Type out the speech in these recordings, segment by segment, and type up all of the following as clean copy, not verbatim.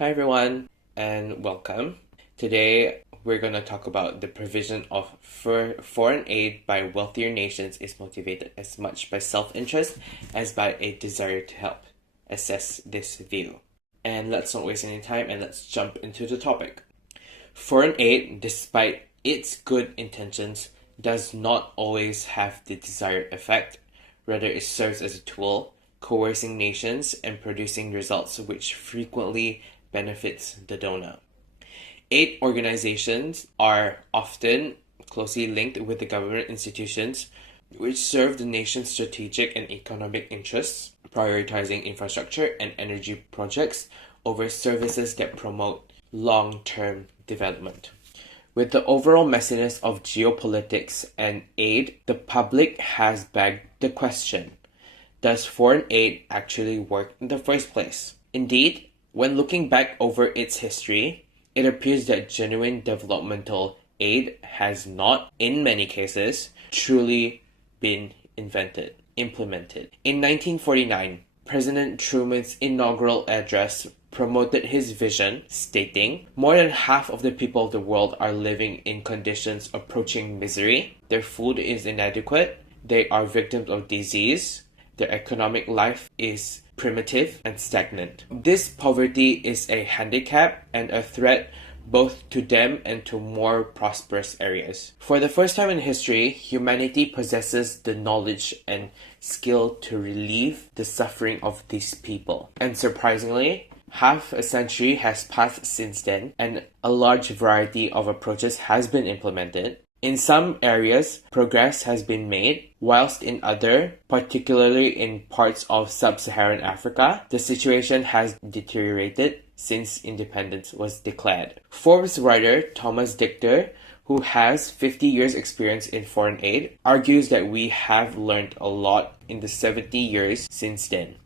Hi everyone and welcome. Today we're going to talk about the provision of foreign aid by wealthier nations is motivated as much by self-interest as by a desire to help. Assess this view. And let's not waste any time and let's jump into the topic. Foreign aid, despite its good intentions, does not always have the desired effect. Rather, it serves as a tool, coercing nations and producing results which frequently benefits the donor. Aid organizations are often closely linked with the government institutions which serve the nation's strategic and economic interests, prioritizing infrastructure and energy projects over services that promote long-term development. With the overall messiness of geopolitics and aid, the public has begged the question, does foreign aid actually work in the first place? Indeed, when looking back over its history, it appears that genuine developmental aid has not, in many cases, truly been implemented. In 1949, President Truman's inaugural address promoted his vision, stating, "More than half of the people of the world are living in conditions approaching misery. Their food is inadequate. They are victims of disease. Their economic life is primitive and stagnant. This poverty is a handicap and a threat both to them and to more prosperous areas." For the first time in history, humanity possesses the knowledge and skill to relieve the suffering of these people. And surprisingly, half a century has passed since then, and a large variety of approaches has been implemented. In some areas, progress has been made, whilst in other, particularly in parts of sub-Saharan Africa, the situation has deteriorated since independence was declared. Forbes writer Thomas Dichter, who has 50 years experience in foreign aid, argues that we have learned a lot in the 70 years since then.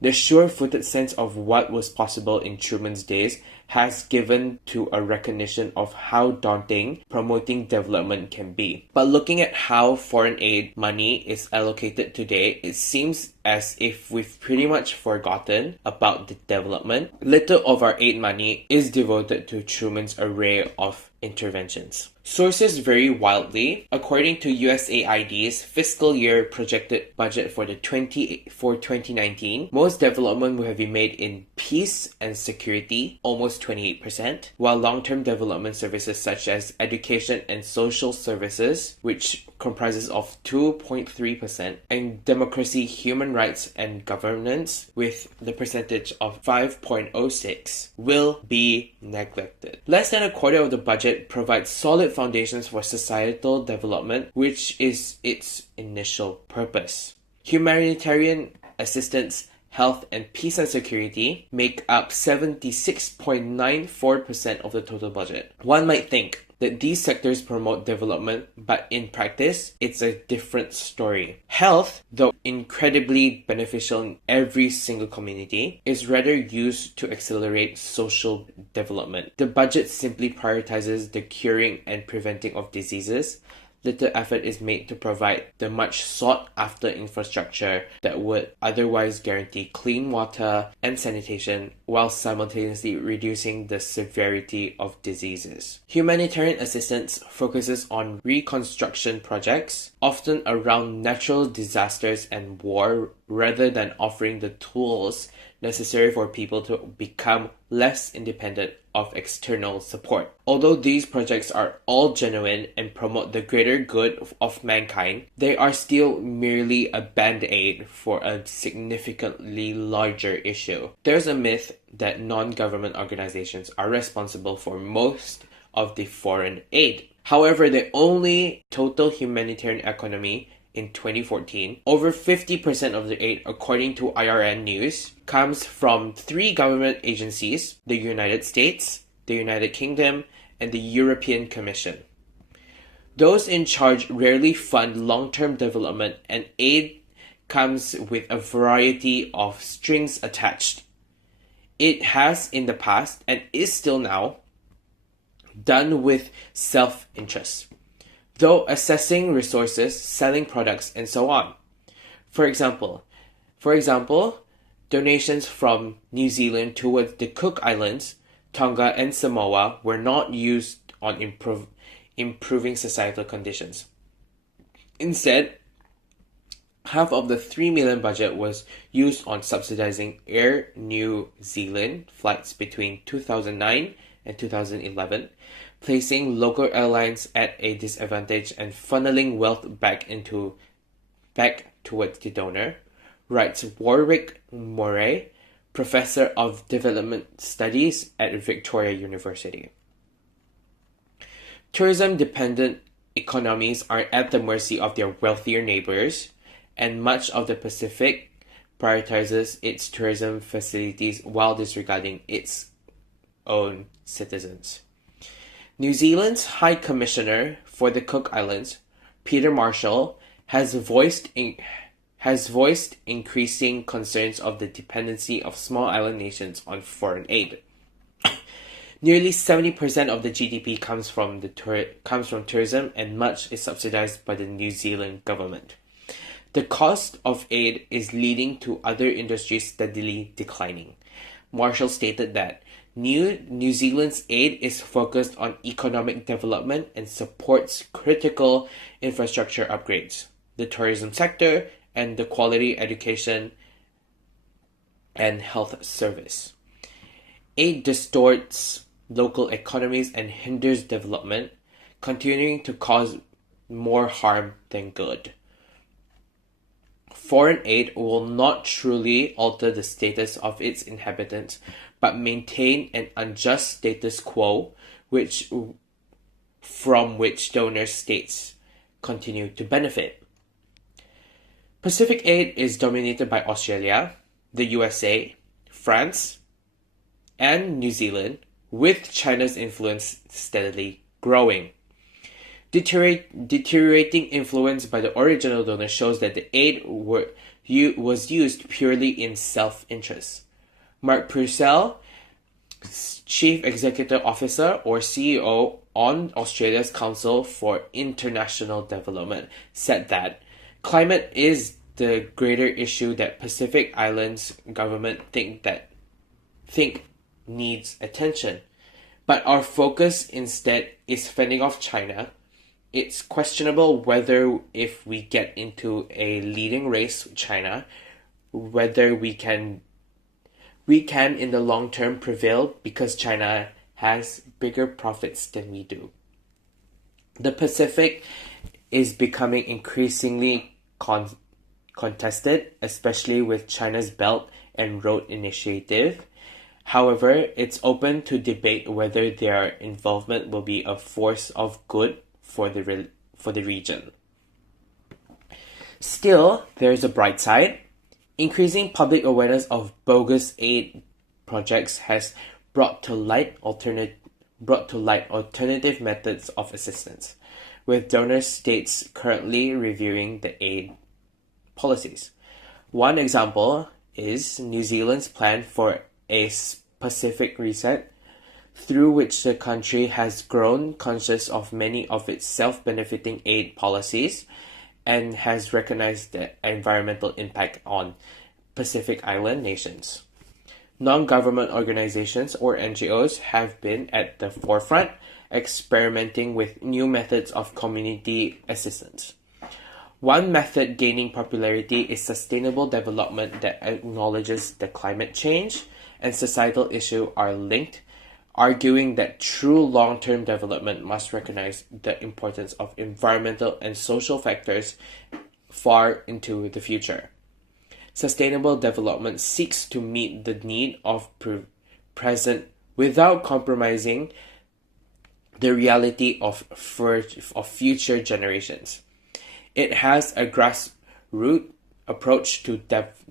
The sure-footed sense of what was possible in Truman's days has given to a recognition of how daunting promoting development can be. But looking at how foreign aid money is allocated today, it seems as if we've pretty much forgotten about the development. Little of our aid money is devoted to Truman's array of interventions. Sources vary wildly. According to USAID's fiscal year projected budget for 2019, most development will have been made in peace and security, almost 28%, while long-term development services such as education and social services, which comprises of 2.3%, and democracy, human rights, and governance, with the percentage of 5.06, will be neglected. Less than a quarter of the budget provides solid foundations for societal development, which is its initial purpose. Humanitarian assistance, health, and peace and security make up 76.94% of the total budget. One might think that these sectors promote development, but in practice, it's a different story. Health, though incredibly beneficial in every single community, is rather used to accelerate social development. The budget simply prioritizes the curing and preventing of diseases. Little effort is made to provide the much sought-after infrastructure that would otherwise guarantee clean water and sanitation while simultaneously reducing the severity of diseases. Humanitarian assistance focuses on reconstruction projects, often around natural disasters and war, rather than offering the tools necessary for people to become less independent of external support. Although these projects are all genuine and promote the greater good of mankind, they are still merely a band-aid for a significantly larger issue. There's a myth that non-government organizations are responsible for most of the foreign aid. However, the only total humanitarian economy in 2014, over 50% of the aid, according to IRN News, comes from 3 government agencies: the United States, the United Kingdom, and the European Commission. Those in charge rarely fund long-term development, and aid comes with a variety of strings attached. It has in the past, and is still now, done with self-interest, though assessing resources, selling products, and so on. For example, donations from New Zealand towards the Cook Islands Tonga, and Samoa were not used on improving societal conditions. Instead, half of the 3 million budget was used on subsidizing Air New Zealand flights between 2009 and 2011, placing local airlines at a disadvantage and funneling wealth back towards the donor, writes Warwick Moray, professor of development studies at Victoria University. Tourism-dependent economies are at the mercy of their wealthier neighbors, and much of the Pacific prioritizes its tourism facilities while disregarding its own citizens. New Zealand's High Commissioner for the Cook Islands, Peter Marshall, has voiced increasing concerns of the dependency of small island nations on foreign aid. Nearly 70% of the GDP comes from tourism, and much is subsidized by the New Zealand government. The cost of aid is leading to other industries steadily declining. Marshall stated that New Zealand's aid is focused on economic development and supports critical infrastructure upgrades, the tourism sector, and the quality education and health service. Aid distorts local economies and hinders development, continuing to cause more harm than good. Foreign aid will not truly alter the status of its inhabitants, but maintain an unjust status quo from which donor states continue to benefit. Pacific aid is dominated by Australia, the USA, France, and New Zealand, with China's influence steadily growing. Deteriorating influence by the original donor shows that the aid was used purely in self-interest. Mark Purcell, Chief Executive Officer or CEO on Australia's Council for International Development, said that climate is the greater issue that Pacific Islands government think needs attention. But our focus instead is fending off China. It's questionable whether if we get into a leading race with China, whether we can in the long term prevail because China has bigger profits than we do. The Pacific is becoming increasingly contested, especially with China's Belt and Road Initiative. However, it's open to debate whether their involvement will be a force of good for the region. Still, there's a bright side. Increasing public awareness of bogus aid projects has brought to light alternative methods of assistance, with donor states currently reviewing the aid policies. One example is New Zealand's plan for a Pacific reset, through which the country has grown conscious of many of its self-benefiting aid policies and has recognized the environmental impact on Pacific Island nations. Non-government organizations or NGOs have been at the forefront, experimenting with new methods of community assistance. One method gaining popularity is sustainable development that acknowledges that climate change and societal issues are linked, arguing that true long-term development must recognize the importance of environmental and social factors far into the future. Sustainable development seeks to meet the need of present without compromising the reality of future generations. It has a grassroots approach to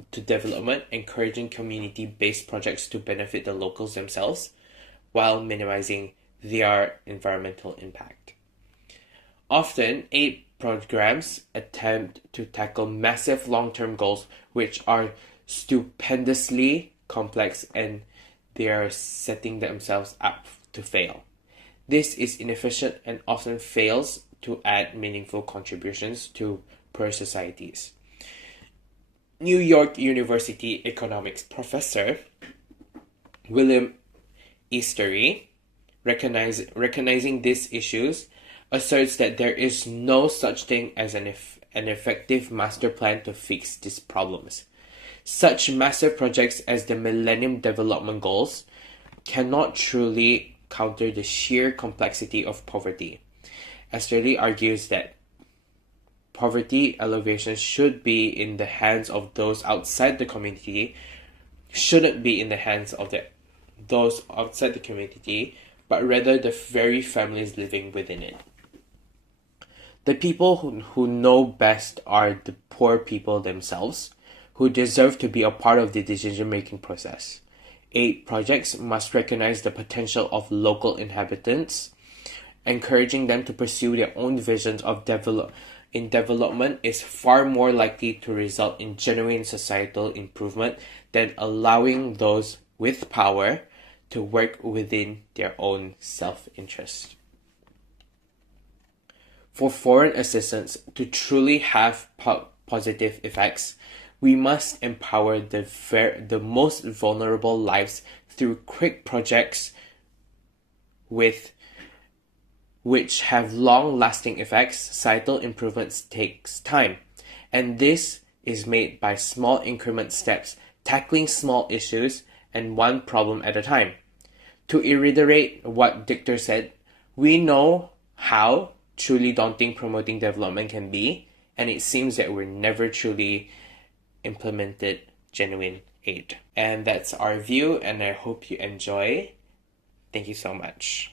development, encouraging community-based projects to benefit the locals themselves while minimizing their environmental impact. Often, aid programs attempt to tackle massive long-term goals which are stupendously complex, and they are setting themselves up to fail. This is inefficient and often fails to add meaningful contributions to poor societies. New York University economics professor William Eastery, recognizing these issues, asserts that there is no such thing as an effective master plan to fix these problems. Such massive projects as the Millennium Development Goals cannot truly counter the sheer complexity of poverty. Easterly argues that poverty alleviation should be in the hands of those outside the community, shouldn't be in the hands of those outside the community, but rather the very families living within it. The people who know best are the poor people themselves, who deserve to be a part of the decision-making process. Aid projects must recognize the potential of local inhabitants. Encouraging them to pursue their own visions of development is far more likely to result in genuine societal improvement than allowing those with power to work within their own self-interest. For foreign assistance to truly have positive effects, we must empower the most vulnerable lives through quick projects which have long-lasting effects. Societal improvements takes time, and this is made by small increment steps, tackling small issues and one problem at a time. To reiterate what Dictor said, we know how truly daunting promoting development can be, and it seems that we're never truly implemented genuine aid. And that's our view, and I hope you enjoy. Thank you so much.